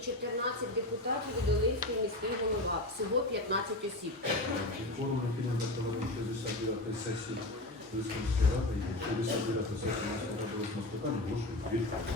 14 депутатів і Долинський міський голова. Всього 15 осіб. Прийнято проводимо 69 сесії Львівської ради і 69 сесії міської ради восьмого ради оголошую відкритою.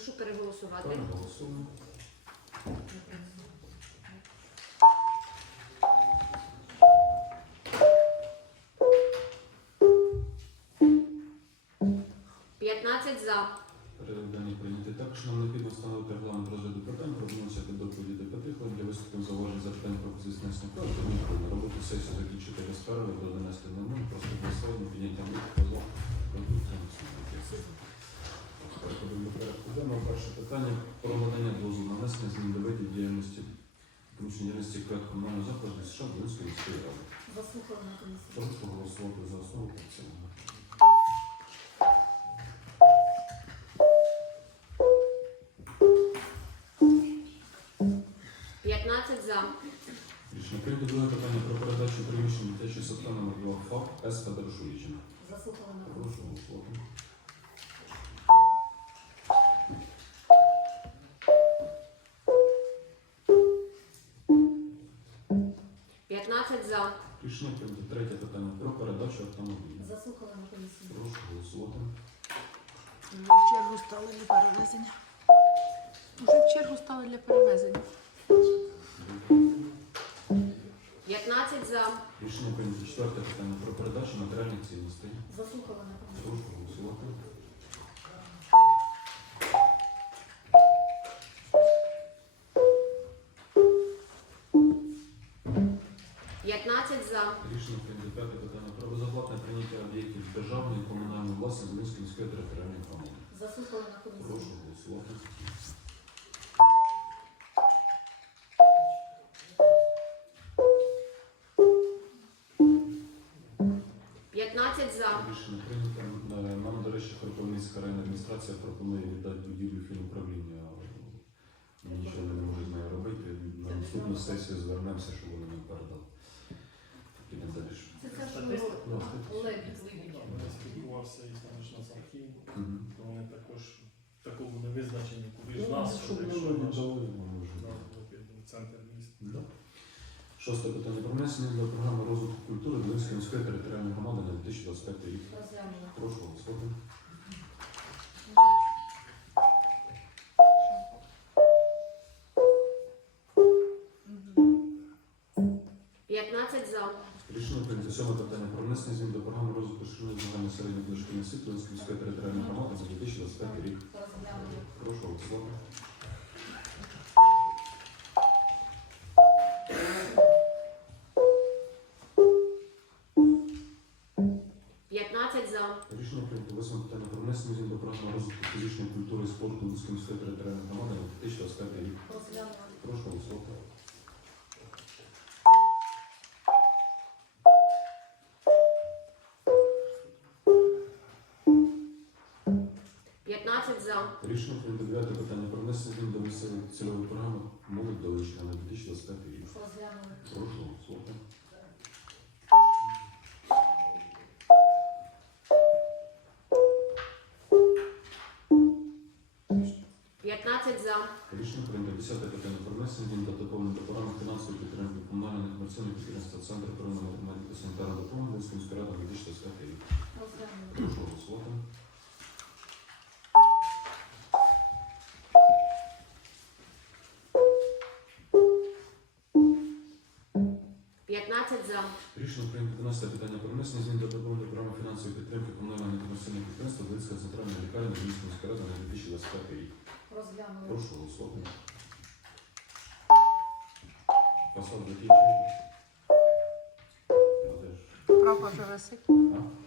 Прошу переголосувати. Переголосуємо. – 15 за. Порядок денний прийнятий. Також нам необхідно встановити регламент розгляду питань, до доповіді до 5 хвилин для виступів зауважень запитань пропозицій на сніпа, тому на роботу сесію закінчити без перерви до 11 на просто голосування, підняття рук, позов, продукція. Переходимо до порядку денного. Перше питання про надання дозволу на внесення змін до видів діяльності комічної діяльності КРЕД комунального закладу США Волинської міської ради. Заслухали на комісії. Прошу проголосувати за основу та в цілому. – 15 за. Рішення прийнято друге питання про передачу приміщення дитячої садка номер 2 ФАП СП Держулічина. Заслухали на Прошу комісії. голосувати. – автомобіля. Заслухали на комісії. Прошу голосувати. Вже в чергу стали для перевезення. Вже в чергу стали для перевезення. 15 за. Рішення прийнято четверте питання про передачу матеріальних цінностей. Заслухали на комісії. Прошу голосувати. – 15 за. Рішення прийнято п'яте питання про безоплатне прийняття об'єктів державної і комунальної власності Волинської міської територіальної громади. Заслухали на. Прошу голосувати. – 15 за. Рішення прийнято. Е, Нам, до речі, Кропивницька районна адміністрація пропонує віддати будівлю фінуправління. Ми Нічого не можуть з нею робити. На наступну сесію звернемося, щоб вони нам передали. Підемо далі. Це те, що Ну, Олег і спілкувався із Нацархів, то вони також такому невизначенні, куди ж Ну, нас, щоб щоб якщо наш ми можемо. нас центр міста. Шосте питання про внесення до програми розвитку культури Донецької міської територіальної громади на 2025 рік. Прошу голосувати. Рішення прийнято сьоме питання про внесення змін до програми розвитку шкільної загальної середньої дошкільної освіти Долинської територіальної громади на 2025 рік. Прошу голосувати. П'ятнадцять за. Рішення прийнято восьме питання про внесення змін до програми розвитку фізичної культури і спорту міської територіальної громади на 2025 рік. Прошу голосувати. П'ятнадцять за. Рішення прийнято дев'яте питання про внесення змін до місцевої цільової програми молодь Долинщина на 2025 рік. Розглянули. Прошу. П'ятнадцять за. Рішення прийнято десяте питання про внесення змін до доповнення до програми фінансової підтримки комунального некомерційного підприємства Центр первинної медико-санітарної допомоги Долинської міської ради 2025 рік. Розглянули. Прошу голосувати. П'ятнадцять за. Рішення прийнято 12 питання про внесення змін до доповнення програми фінансової підтримки комунального некомерційного підприємства Долинська центральна лікарня Долинської міської ради на 2025 рік. Розглянули. Прошу голосувати. Де ж? Прапор вже висить.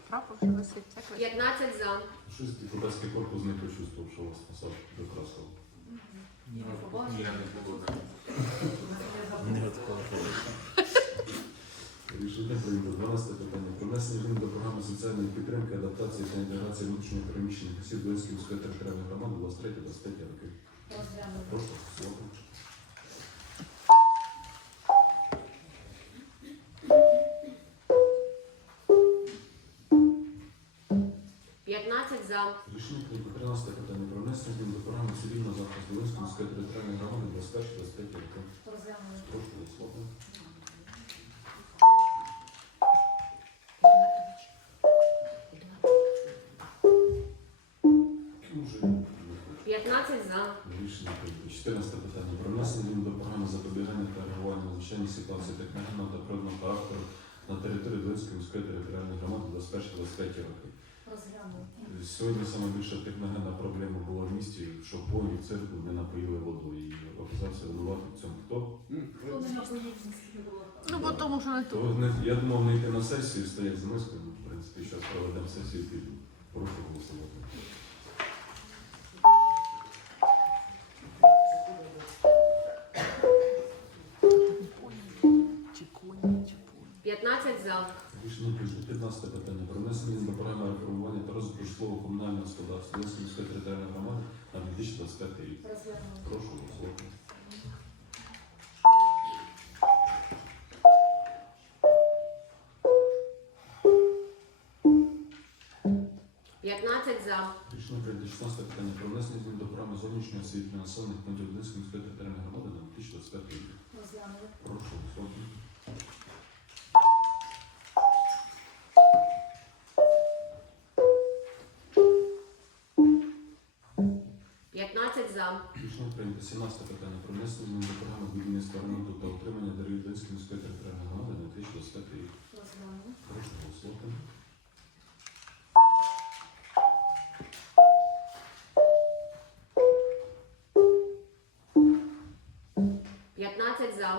Прапор вже висить. Це красиво. П'ятнадцять за. Щось депутатський корпус не почувствував, що у вас фасад докрасив. Рішення прийнято 12 питання. Про внесення змін до програми соціальної підтримки, адаптації та інтеграції внутрішньо переміщених осіб Долинської міської територіальної громади 23-25 років. Прошу. П'ятнадцять за. Рішення прийнято 13 питання. Про внесення змін до програми цивільного захисту Долинської міської територіальної громади 21-25 років. Прошу голосувати. Реагування надзвичайні ситуації техногенного та природного характеру на території Долинської міської територіальної громади 21-25 років. Розглянули. Сьогодні найбільша техногенна проблема була в місті, що повні церкву не напоїли водою. І оказався винуватий в цьому хто? Ну, бо тому що не То тут. не, я думав не йти на сесію, стоять з мискою. В принципі, зараз проведемо сесію, піду. Прошу голосувати. Рішення 15 питання. Про внесення до програми реформування та розвитку житлового комунального господарства міської територіальної громади на 2025 рік. Прошу голосувати. П'ятнадцять за. Рішення прийнято 16 питання. Про внесення змін до програми зовнішнього освітлення населених пунктів Долинської міської територіальної громади на 2025 рік. Прошу голосувати. За. Рішення прийнято 17 питання. Про внесення змін до програми будівництва ремонту та утримання доріг Долинської міської територіальної громади на 2025 рік. Розглянули. Прошу голосувати. П'ятнадцять за.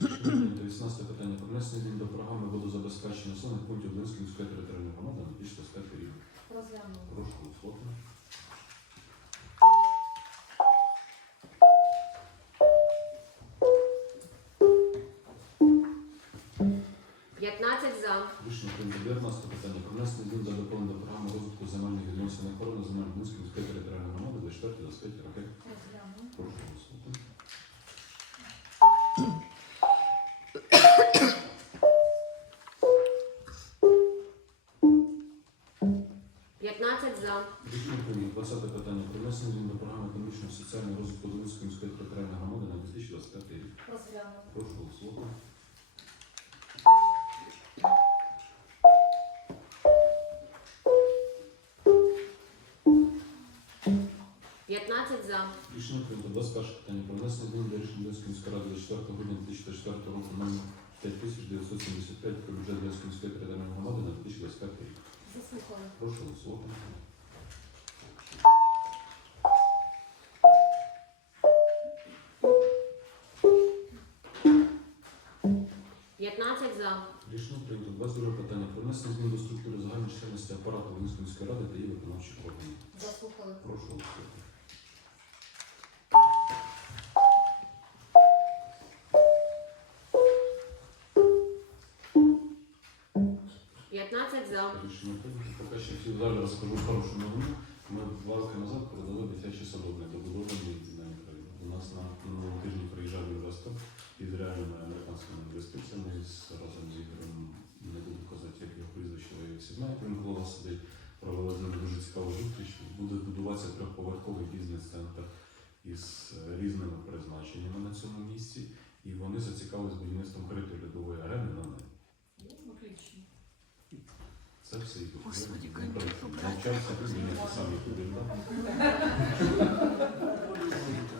Рішення прийнято 18 питання. Про внесення змін до програми водозабезпечення населених пунктів Долинської міської територіальної громади на 2025 рік. Розглянули. Прошу голосувати. П'ятнадцять за. Рішення прийнято 19 питання. Про внесення змін до доповнення до програми розвитку земельних відносин охорони земель Долинської міської територіальної громади 24-25 років. Прошу голосувати. 15 за. Рішення прийнято. 20 питання. Про внесення змін до програми економічного соціального розвитку Долинської міської територіальної громади на 2025 рік. Розглянути. Прошу голосувати. Прийнято. 21 питання. Про внесення змін до рішення Долинської міської ради 4 грудня 2024 року номер 5975 про бюджет Долинської міської територіальної громади на 2025 рік. Заслухали. Прошу голосувати. Рішення прийнято. 22 питання. Про внесення змін до структури загальної чисельності апарату Волинської міської ради та її виконавчих органів. Заслухали. Прошу що всі в розкажу хорошу новину. Ми два роки назад передали дитячий садок недобудований на Україну. У нас на минулому тижні приїжджав інвестор із реальними американськими інвестиціями разом з Ігорем, не буду казати, як його прізвище, ви всі знаєте, він голова сюди провели з ним дуже цікаву зустріч. Буде будуватися трьохповерховий бізнес-центр із е, різними призначеннями на цьому місці. І вони зацікавились будівництвом критої льодової арени на неї. Отлично. Це все і тут. Господи, Ну, коньки коротше, побрати. Навчався тут, те саме туди, так?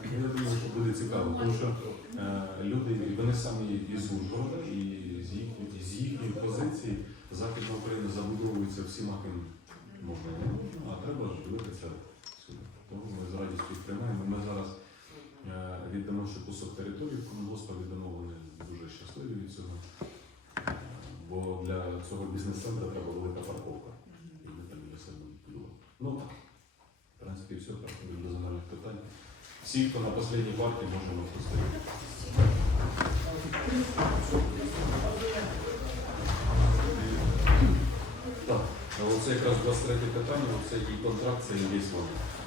Ну, Я думаю, що буде цікаво, тому що е, люди, вони самі із Ужгорода, і з, їхньої позиції Західна Україна забудовується всіма ким можна. Ну, А треба ж дивитися сюди. Тому ми з радістю їх приймаємо. Ми зараз е, віддамо ще кусок території, комунгоспа віддамо, вони дуже щасливі від цього. Бо для цього бізнес-центру треба велика парковка. І ми там себе будемо. Ну так. В принципі, все, так, до земельних питань. Всі, хто на останній партії, можемо спостерігати. Так, оце якраз 23 питання, оце і контракт, це і. Е,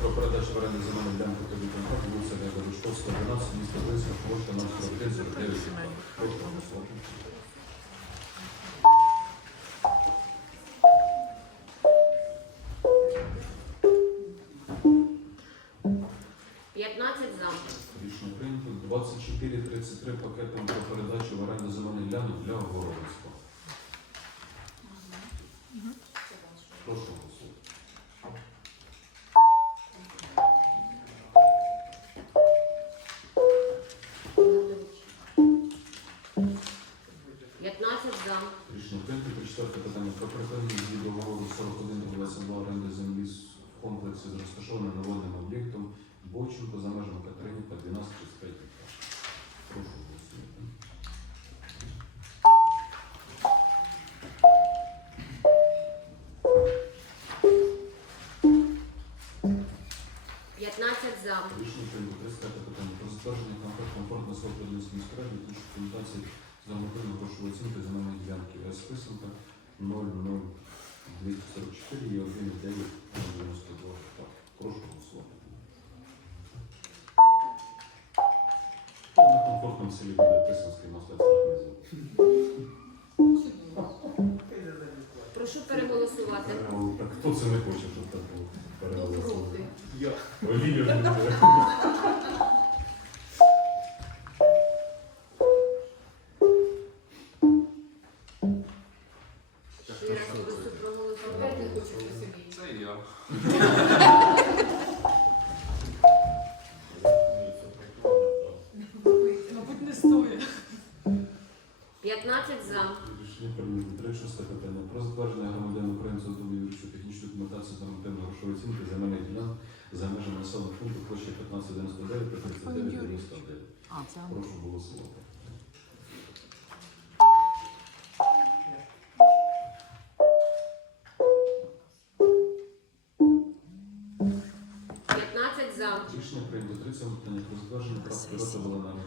про передачу в оренду земельних ділянки комітету вулиця Леда 12, місто Близько, площа 049, 49, 49. В комплексі з розташованим наводним об'єктом Боченко за межами Катеринівка 1235 гектар. Прошу Так хто це не хоче, щоб так було? переголосовано? Я. Олівія грошової оцінки земельних ділянок за межами населених пунктів площі 1599 та 3999. Прошу голосувати. Рішення прийнято 37 питання про затвердження прав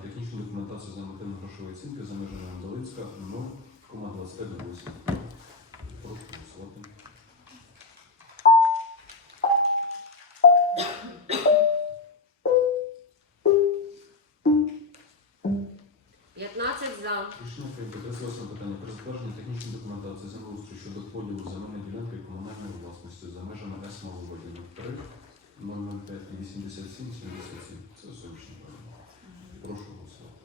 технічну документацію за нормативно грошової оцінки за межами Долинська 0,25 Прошу голосувати. межами С Маловодіна 3 005 87 77. Це сонячні проблеми. Прошу голосувати.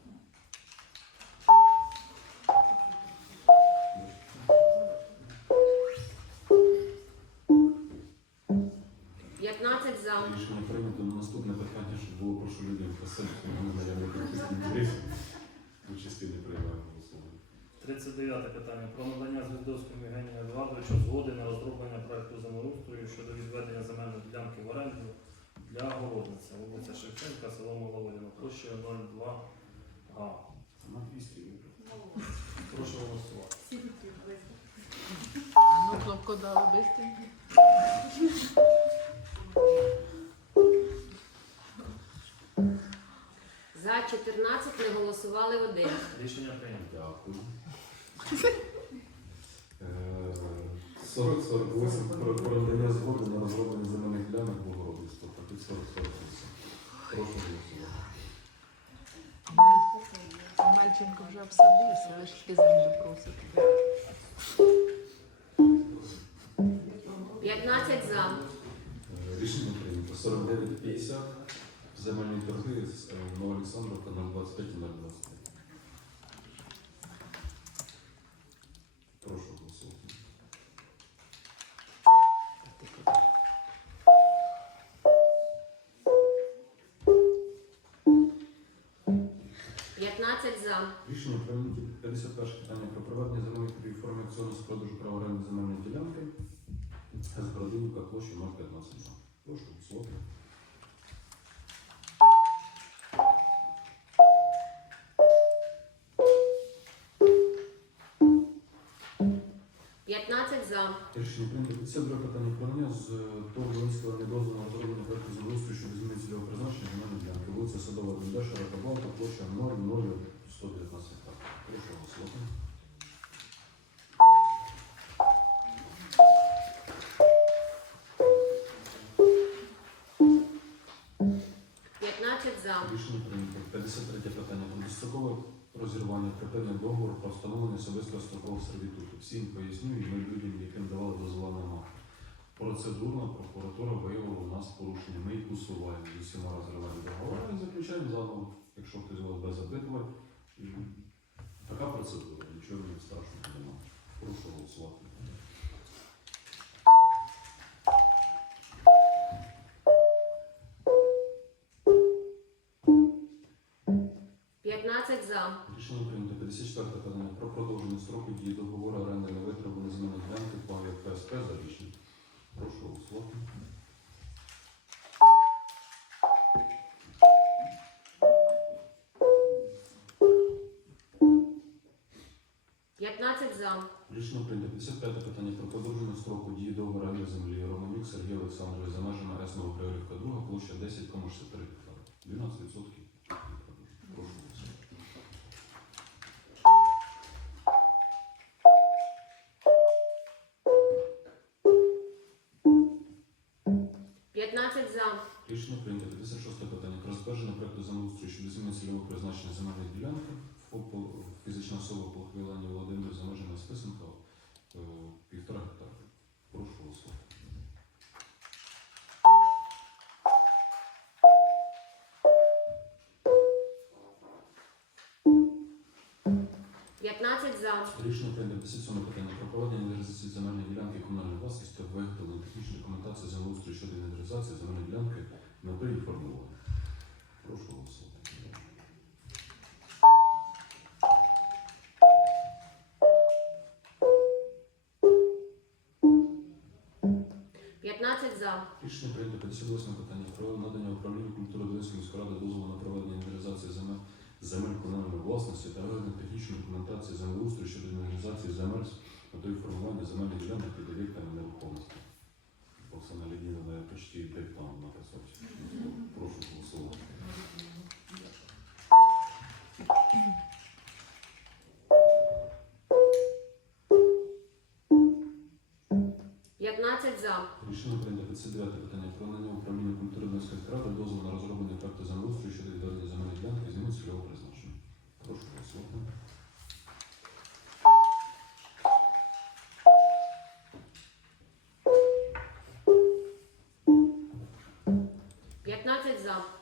за. Рішення прийнято на наступне питання, щоб було прошу людей посадити на наявних 39 питання про надання Звіздовському Євгенію Едуардовичу згоди на розроблення проекту землеустрою щодо відведення земельної ділянки в оренду для городниця, вулиця Шевченка, село Маловодіно, площа 02 га. На 200. Прошу голосувати. Ну, кнопку дали быстренько. За 14 не голосували один. Рішення прийнято. Дякую. Е, 40-48 про про надання згоди на розроблення земельних ділянок в Богородицтво. Пакет 40-48. Прошу голосувати. Мальченко вже обсадився, ви ж таки землю просите. 15 за. Е, Рішення прийнято. 49-50. Земельні торги з е, Новоолександрівка 025 і 025. 15 за. Рішення прийнято. 51 питання про проведення земельних реформи акціону з продажу права оренди земельної ділянки. З Бродинівка площі 015 за. Прошу, слухайте. Рішення прийнято 52 питання надання з того Волинського недозволу на проекту землеустрою щодо зміни цільового призначення земельної ділянки. Вулиця Садова Бендеша, Рокоблавка, площа 00119 гектар. Прошу голосувати. Рішення прийнято. 53 питання про дострокове розірвання припинення договору про встановлення особистого строкового сервітуту. Всім поясню, і ми людям, яким давали дозвола на Процедурна прокуратура виявила у нас порушення. Ми їх усуваємо з усіма розриваємо договору і заключаємо заново, якщо хтось вас без запитувань. Така процедура, нічого не страшного немає. Прошу голосувати. За. Рішення прийнято 54 питання про продовження строку дії договору оренди на витребувані земельні ділянки по ПСП за рішення. Прошу голосувати. П'ятнадцять за. Рішення прийнято 55 питання про продовження строку дії договору оренди землі Романюк Сергій Олександрович за межами Есного Григорівка 2, площа 10,63 12% призначення земельної ділянки фізична особа Полхвилані Володимир за межами Списанка е, півтора гектара. Прошу голосувати. Рішення прийнято 57 питання про проведення інвентаризації земельної ділянки комунальної власності та виготовлення технічної документації землеустрою щодо інвентаризації земельної ділянки на період формування. Прошу голосувати. 58 питання про надання управління культури Долинської міської ради дозволу на проведення інвентаризації земель земель комунальної власності та виготовлення технічної документації землеустрою щодо інвентаризації земель метою формування земельних ділянок під об'єктами нерухомості. Оксана Лідіна почти як на написати. Прошу голосувати. За. Рішення прийнято 59 питання про надання управління культури Донецької ради дозволу на розроблення проекту землеустрою щодо відведення земельної ділянки зміни цільового призначення. Прошу голосувати.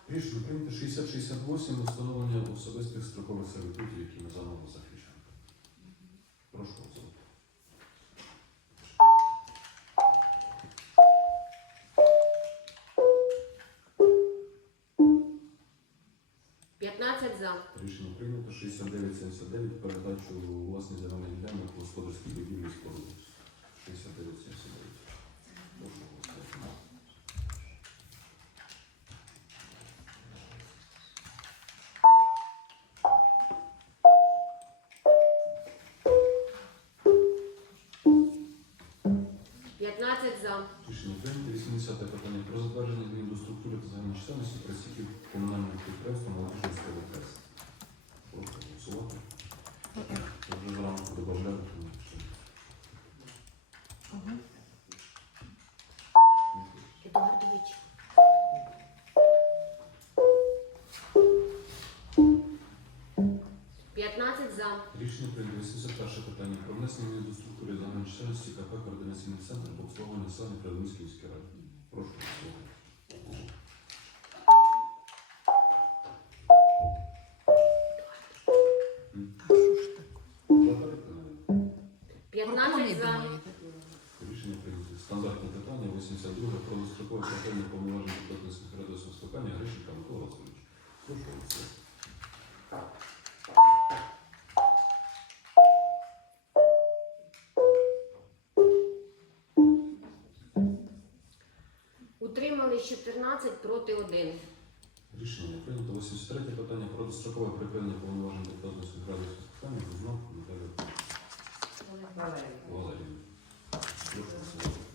Рішення прийнято 60-68 встановлення особистих строкових сервітутів, які ми заново захищаємо. 69-79 передачу власні земельних ділянок господарській будівлі споруди. 69-79. Прошу голосувати. П'ятнадцять за. Рішення прийнято. 80 питання про затвердження змін до структури та загальної чисельності працівників комунального підприємства молодіжної Прийнято 81 питання про внесення змін до структури загальної чисельності КП координаційний центр по обслуговуванню населення Крадоміської міської ради. Прошу. П'ятнадцять за. Рішення прийнято. Стандартне питання 82 про дострокове припинення повноважень депутатських ради скликання Грищенка Микола Васильович. Прошу. Дострокове припинення повноважень депутатських ради скликання Гузмак Наталія Валерій. Прошу